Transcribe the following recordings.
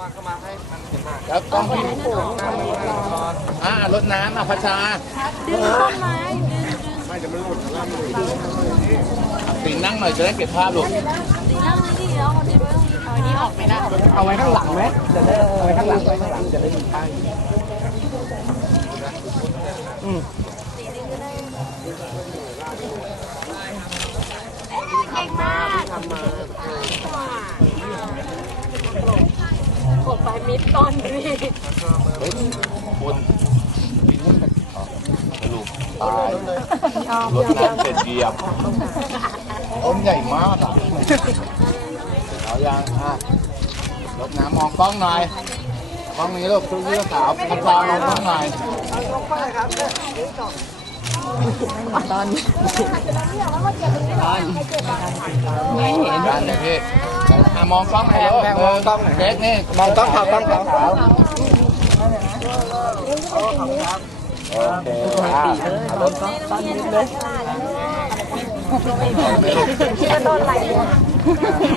มาเข้ามาให้มันเห็นหน้าแล้วกล้องพี่อ่ารถน้ำอะพัชชาดึงต้นไม้ดึงดึงไม่จะไม่หลุดแล้วมันหลุดปิงนั่งหน่อยจะได้เก็บภาพลูกดึงนั่งนี่แล้วเอาที่ไว้ตรงนี้เอาอันนี้ออกไม่ได้เอาไว้ข้างหลังไหมจะได้เอาไว้ข้างหลังไว้ข้างหลังจะได้มีป้ายเก่งมาก กดไปมิดต้นนี้บนปิงมันอ๋อสรุปตายรถน้ำเสร็จเหยียบต้นใหญ่มากอะเอายังอะรถน้ำมองกล้องหน่อยกล้องนี้ลูกชุดเสื้อขาวพัชชามองกล้องหน่อย ไม่เห็นกันเลยพี่อะมองกล้องหน่อยลูกมองกล้องหน่อย เด็กนี่มองต้องขาวต้องขาวโอเคอะเอารถที่จะโดนไหล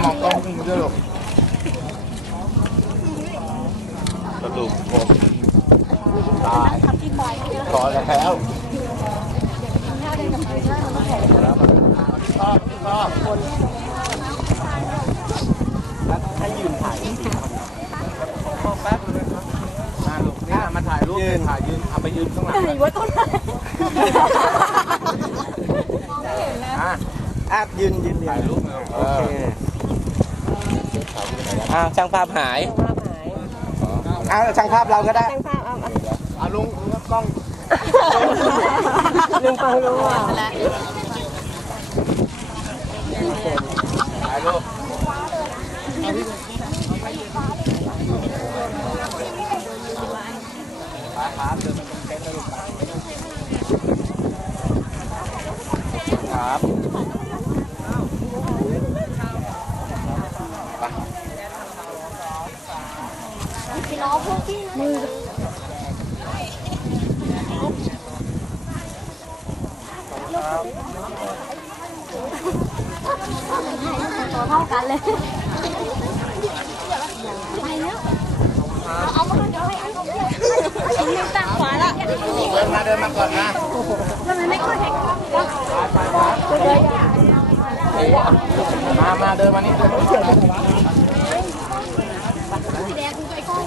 มองกล้องขึ้นด้วยลูกกระดูกผมตายพอแล้วชอบชอบคน ให้ยืนถ่ายขอแป๊บมาลูกนี่มาถ่ายรูปถ่ายยืนเอาไปยืนข้างหลังไหนว่าต้นไหนอะอะยืนยืนถ่ายรูปเอออ่าช่างภาพหายอ่าช่างภาพเราก็ได้อะลุงกล้องลุงกล้อะแล้วถ่ายรูปไปรับเดินมาตรงเต็นท์เลยลูปครับพี่ล้อพวกพี่มือ ตัวเท่ากันเลย ไปแล้ว เอามาเดี๋ยวให้อันเอามือตั้งขวาละเดินมาเดินมาก่อนนะทำไมไม่ค่อยให้มา มาเดินมานี่เดิน สีแดงคุณไปกล้อง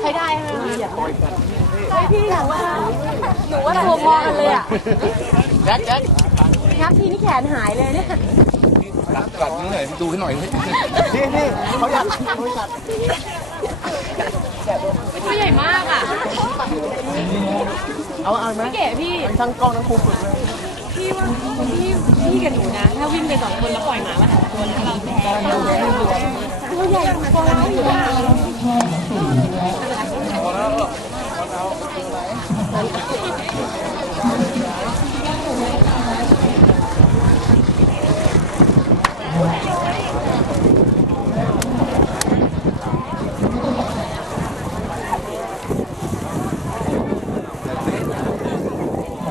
ใครได้ไหมใช่พี่หนูว่าหนูว่าตัวพอกันเลยอะแจ็คแจ็คงับทีนี่แขนหายเลยเนี่ยรักกัดนิดหน่อยดูให้หน่อยสินี่นี่เขาอยากเขาอยากตัวใหญ่มากอะ เอาเอาไหมพี่เก๋พี่ช่างกล้องทั้งครูฝึกเลย พี่ว่าพี่พี่กับหนูนะ ถ้าวิ่งไปสองคนแล้วปล่อยหมามาสองตัวแล้วเราแพ้ตัวใหญ่กว่าเราอยู่อะ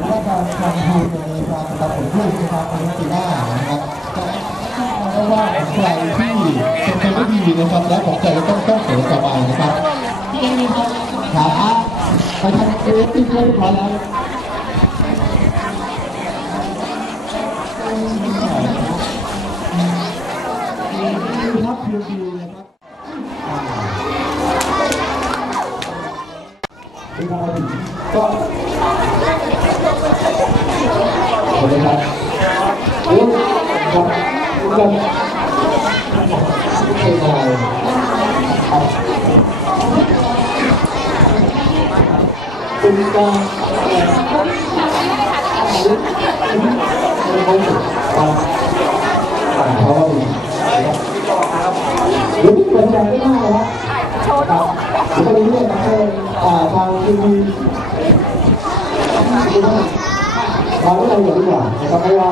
และการทำทีมในการทำผลพูดนะครับในปีหน้านะครับเพราะว่าของใครที่เป็นค นะครับและของใครก็ต้องต้องเสียต่อไปนะครับครับไปทำเอฟที่เรียบร้อยแล้วครับคิวดีนะครับที่ทำมาถึงก็สวัสดีครับ โอ้ครับครับเอกายครับเป็นการเอ่อเป็นคนครับอ่าเพราะว่าเป็นเดี๋ยวนี้เป็นใจไม่ได้แล้วโชว์ลูกเดี๋ยวไปเรื่อยๆนะครับอ่าทางทีวีเราไม่เลยดีกว่านะครับเพราะว่า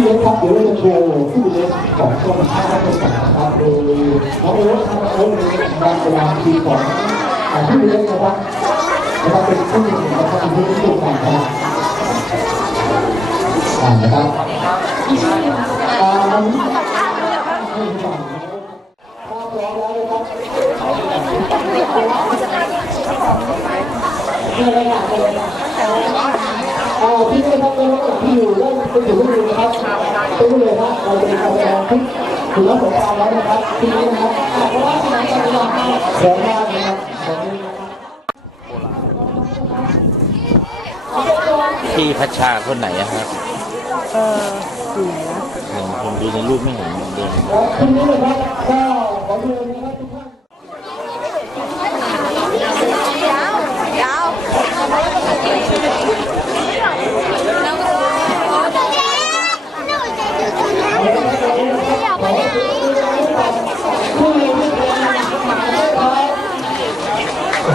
ผู้เลี้ยงครับเดี๋ยวเราจะโชว์ผู้เลี้ยงของต้นข้าวต้นสาครับโดยน้องโอ๊ตครับโอ๊ตเป็นการประวางทีมของอ่าที่เลี้ยงนะครับนะครับเป็นผู้หญิงนะครับเป็นผู้สูงอายุอ่านะครับอ่าวันนี้อ่า ที่นี่ครับเป็นที่อยู่เริ่มเป็นอยู่ที่นี่นะครับเป็นเลยครับเราจะมีการแสดงที่ถือว่าสงครามแล้วนะครับที่นี่นะครับเพราะว่าสนามการเมืองแรงมากนะครับตอนนี้นะครับพี่พัชชาคนไหนอะครับ เอออยู่ไหนนะเห็นผมดูในรูปไม่เห็นเดินทีนี้นะครับก็ขอเชิญนะครับทุกท่าน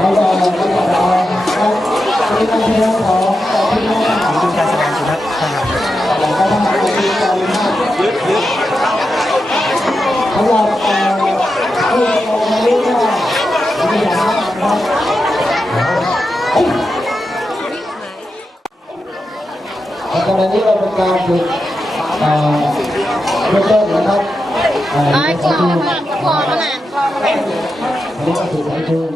เราจะเราจะเราเป็นการแสดงของต่อที่น้องทหารเป็นการแสดงสุนัขทหารเราก็ต้องมาดูการลึกลึกสำหรับเอ่อผู้ชมนี้ก็มีอย่างนั้นนะครับ ในกรณีเราเป็นการฝึกเอ่อเริ่มต้นนะครับไอ่อในการฝึกกลัวขนาดอันนี้ก็ถูกไหมคุณ